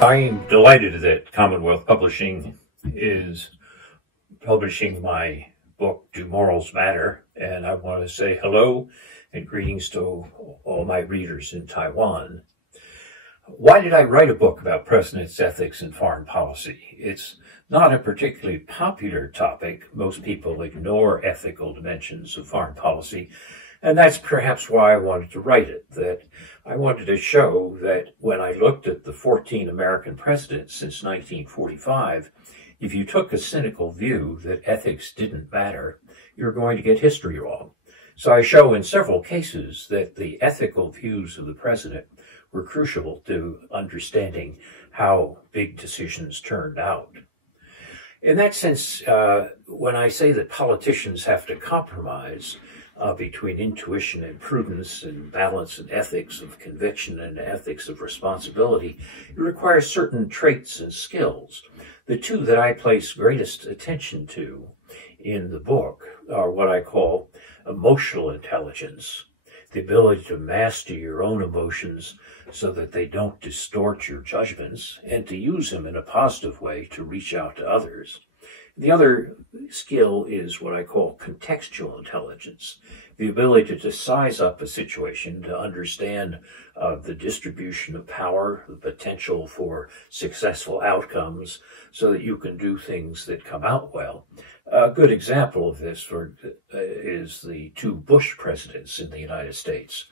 I'm delighted that Commonwealth Publishing is publishing my book, Do Morals Matter? And I want to say hello and greetings to all my readers in Taiwan. Why did I write a book about presidents' ethics and foreign policy? It's not a particularly popular topic. Most people ignore ethical dimensions of foreign policy. And that's perhaps why I wanted to write it, that I wanted to show that when I looked at the 14 American presidents since 1945, if you took a cynical view that ethics didn't matter, you're going to get history wrong. So I show in several cases that the ethical views of the president were crucial to understanding how big decisions turned out. In that sense, when I say that politicians have to compromise between intuition and prudence and balance and ethics of conviction and ethics of responsibility, it requires certain traits and skills. The two that I place greatest attention to in the book are what I call emotional intelligence, the ability to master your own emotions so that they don't distort your judgments, and to use them in a positive way to reach out to others. The other skill is what I call contextual intelligence, the ability to size up a situation, to understand the distribution of power, the potential for successful outcomes, so that you can do things that come out well. A good example of this is the two Bush presidents in the United States.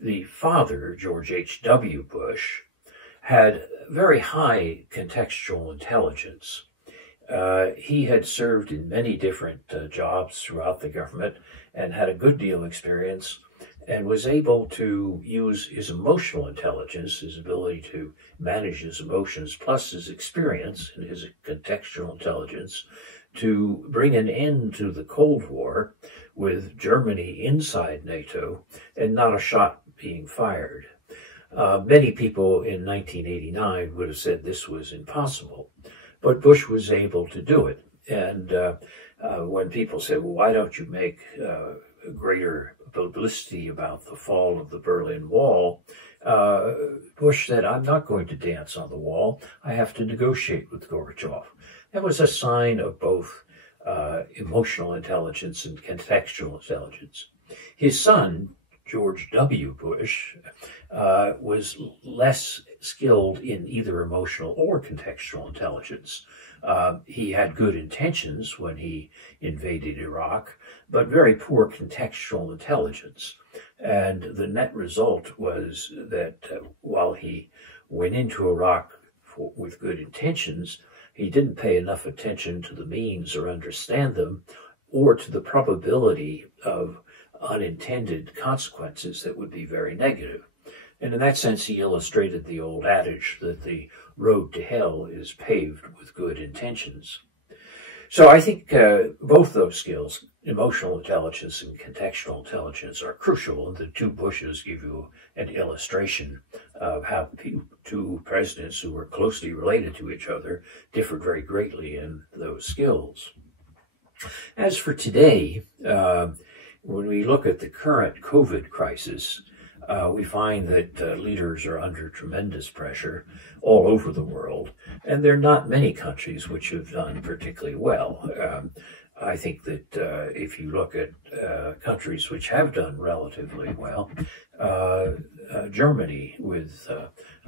The father, George H.W. Bush, had very high contextual intelligence. He had served in many different jobs throughout the government and had a good deal of experience and was able to use his emotional intelligence, his ability to manage his emotions, plus his experience and his contextual intelligence to bring an end to the Cold War with Germany inside NATO and not a shot being fired. Many people in 1989 would have said this was impossible. But Bush was able to do it. And when people said, well, why don't you make greater publicity about the fall of the Berlin Wall, Bush said, I'm not going to dance on the wall. I have to negotiate with Gorbachev. That was a sign of both emotional intelligence and contextual intelligence. His son, George W. Bush, was less skilled in either emotional or contextual intelligence. He had good intentions when he invaded Iraq, but very poor contextual intelligence. And the net result was that while he went into Iraq with good intentions, he didn't pay enough attention to the means or understand them, or to the probability of unintended consequences that would be very negative. And in that sense, he illustrated the old adage that the road to hell is paved with good intentions. So I think both those skills, emotional intelligence and contextual intelligence, are crucial, and the two Bushes give you an illustration of how two presidents who were closely related to each other differed very greatly in those skills. As for today, when we look at the current COVID crisis, we find that leaders are under tremendous pressure all over the world, and there are not many countries which have done particularly well. I think that if you look at countries which have done relatively well, Germany with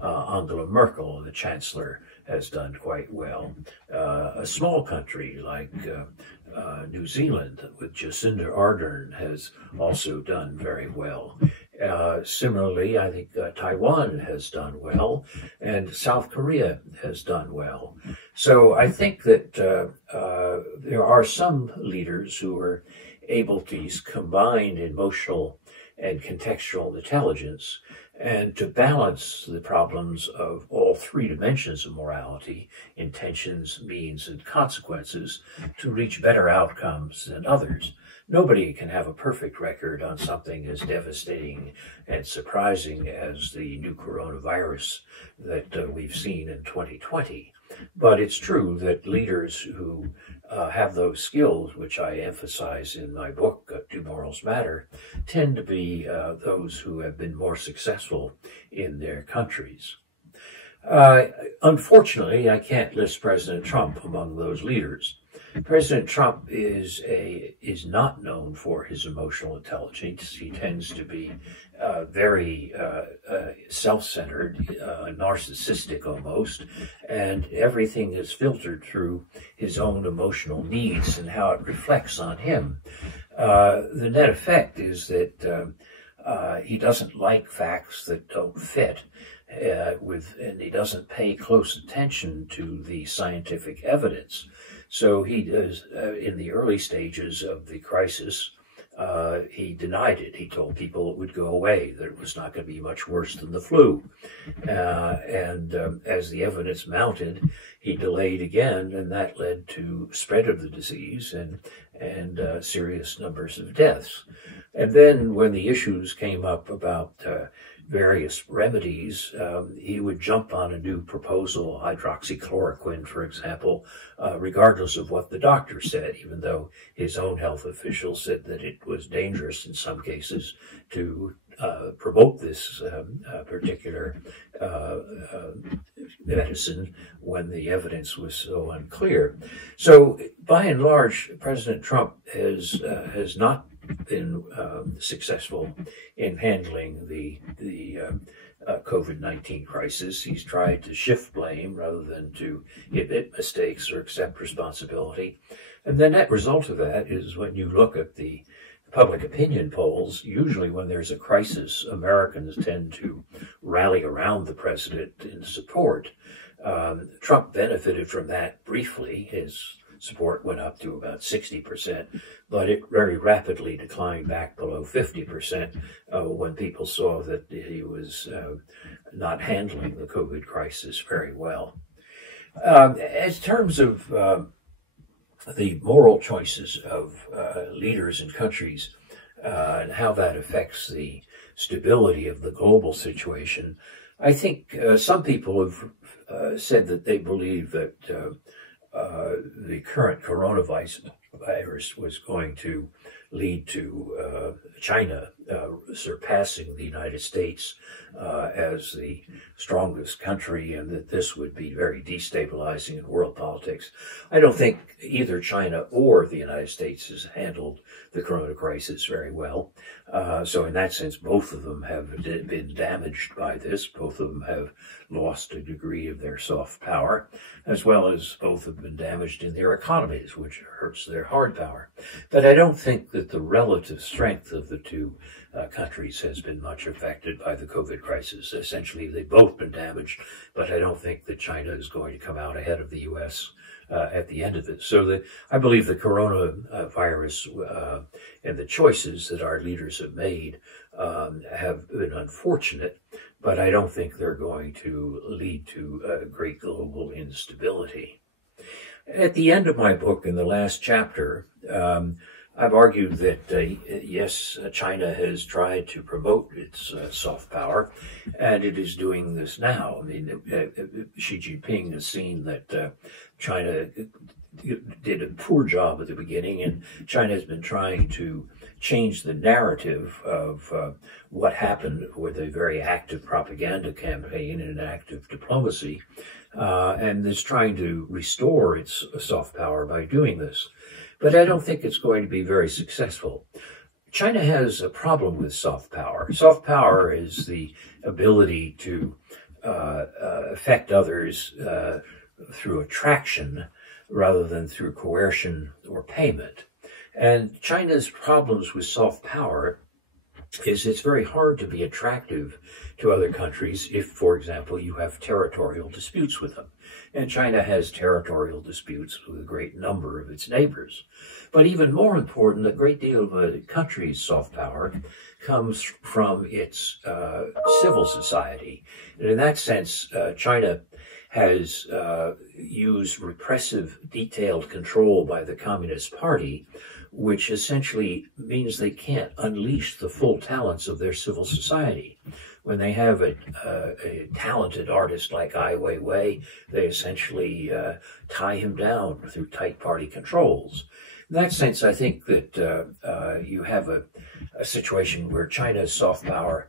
Angela Merkel, the chancellor, has done quite well. A small country like New Zealand with Jacinda Ardern has also done very well. Similarly, I think Taiwan has done well, and South Korea has done well. So I think that there are some leaders who are able to use combined emotional and contextual intelligence and to balance the problems of all three dimensions of morality, intentions, means, and consequences, to reach better outcomes than others. Nobody can have a perfect record on something as devastating and surprising as the new coronavirus that we've seen in 2020. But it's true that leaders who have those skills, which I emphasize in my book, Do Morals Matter, tend to be those who have been more successful in their countries. Unfortunately, I can't list President Trump among those leaders. President Trump is not known for his emotional intelligence. He tends to be very self-centered, narcissistic almost, and everything is filtered through his own emotional needs and how it reflects on him. The net effect is that he doesn't like facts that don't fit. And he doesn't pay close attention to the scientific evidence. So he does, in the early stages of the crisis, he denied it. He told people it would go away, that it was not going to be much worse than the flu. As the evidence mounted, he delayed again, and that led to spread of the disease and serious numbers of deaths. And then when the issues came up about various remedies, he would jump on a new proposal, hydroxychloroquine, for example, regardless of what the doctor said, even though his own health officials said that it was dangerous in some cases to promote this particular medicine when the evidence was so unclear. So, by and large, President Trump has not been successful in handling the COVID-19 crisis. He's tried to shift blame rather than to admit mistakes or accept responsibility. And the net result of that is when you look at the public opinion polls, usually when there's a crisis, Americans tend to rally around the president in support. Trump benefited from that briefly. His support went up to about 60%, but it very rapidly declined back below 50% when people saw that he was not handling the COVID crisis very well. In terms of the moral choices of leaders and countries and how that affects the stability of the global situation, I think some people have said that they believe that the current coronavirus was going to lead to China surpassing the United States as the strongest country, and that this would be very destabilizing in world politics. I don't think either China or the United States has handled the corona crisis very well. So in that sense, both of them have been damaged by this. Both of them have lost a degree of their soft power, as well as both have been damaged in their economies, which hurts their hard power. But I don't think that the relative strength of the two countries has been much affected by the COVID crisis. Essentially, they've both been damaged, but I don't think that China is going to come out ahead of the U.S. At the end of it. So I believe the coronavirus and the choices that our leaders have made have been unfortunate, but I don't think they're going to lead to great global instability. At the end of my book, in the last chapter, I've argued that, yes, China has tried to promote its soft power, and it is doing this now. I mean, Xi Jinping has seen that China did a poor job at the beginning, and China has been trying to change the narrative of what happened with a very active propaganda campaign and an active diplomacy, and is trying to restore its soft power by doing this. But I don't think it's going to be very successful. China has a problem with soft power. Soft power is the ability to affect others through attraction rather than through coercion or payment. And China's problems with soft power is it's very hard to be attractive to other countries if, for example, you have territorial disputes with them. And China has territorial disputes with a great number of its neighbors. But even more important, a great deal of a country's soft power comes from its civil society. And in that sense, China has used repressive, detailed control by the Communist Party, which essentially means they can't unleash the full talents of their civil society. When they have a talented artist like Ai Weiwei, they essentially tie him down through tight party controls. In that sense, I think that you have a situation where China's soft power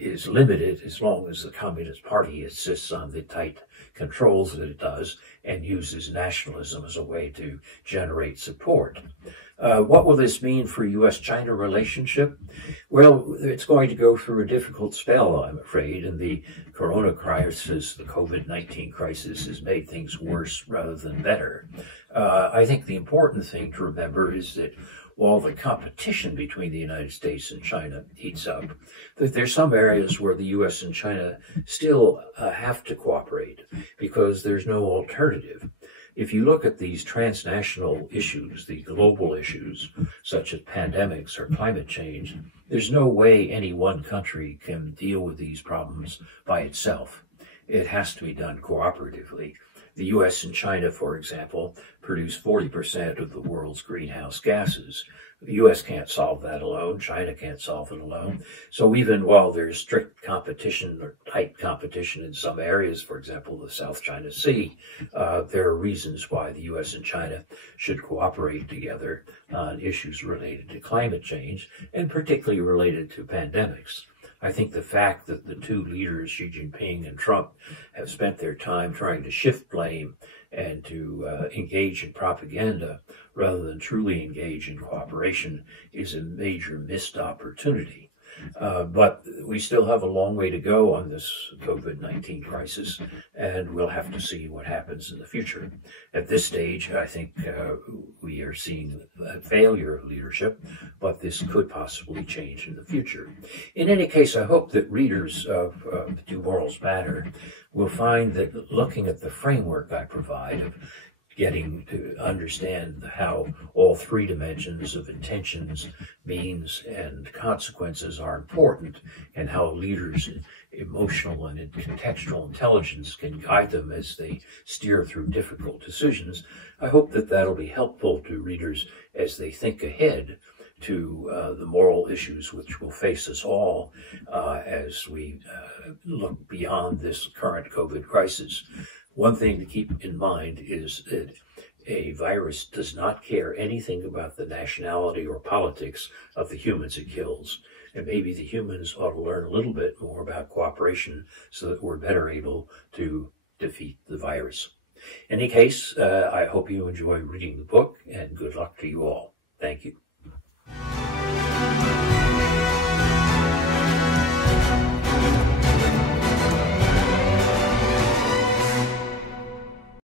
is limited as long as the Communist Party insists on the tight controls that it does and uses nationalism as a way to generate support. What will this mean for U.S.-China relationship? Well, it's going to go through a difficult spell, I'm afraid, and the corona crisis, the COVID-19 crisis, has made things worse rather than better. I think the important thing to remember is that while the competition between the United States and China heats up, that there's some areas where the U.S. and China still have to cooperate because there's no alternative. If you look at these transnational issues, the global issues, such as pandemics or climate change, there's no way any one country can deal with these problems by itself. It has to be done cooperatively. The U.S. and China, for example, produce 40% of the world's greenhouse gases. The U.S. can't solve that alone. China can't solve it alone. So even while there's strict competition or tight competition in some areas, for example, the South China Sea, there are reasons why the U.S. and China should cooperate together on issues related to climate change and particularly related to pandemics. I think the fact that the two leaders, Xi Jinping and Trump, have spent their time trying to shift blame and to engage in propaganda rather than truly engage in cooperation is a major missed opportunity. But we still have a long way to go on this COVID-19 crisis, and we'll have to see what happens in the future. At this stage, I think we are seeing a failure of leadership, but this could possibly change in the future. In any case, I hope that readers of Do Morals Matter will find that looking at the framework I provide of getting to understand how all three dimensions of intentions, means, and consequences are important, and how leaders' emotional and contextual intelligence can guide them as they steer through difficult decisions. I hope that that'll be helpful to readers as they think ahead to the moral issues which will face us all as we look beyond this current COVID crisis. One thing to keep in mind is that a virus does not care anything about the nationality or politics of the humans it kills. And maybe the humans ought to learn a little bit more about cooperation so that we're better able to defeat the virus. In any case, I hope you enjoy reading the book, and good luck to you all. Thank you.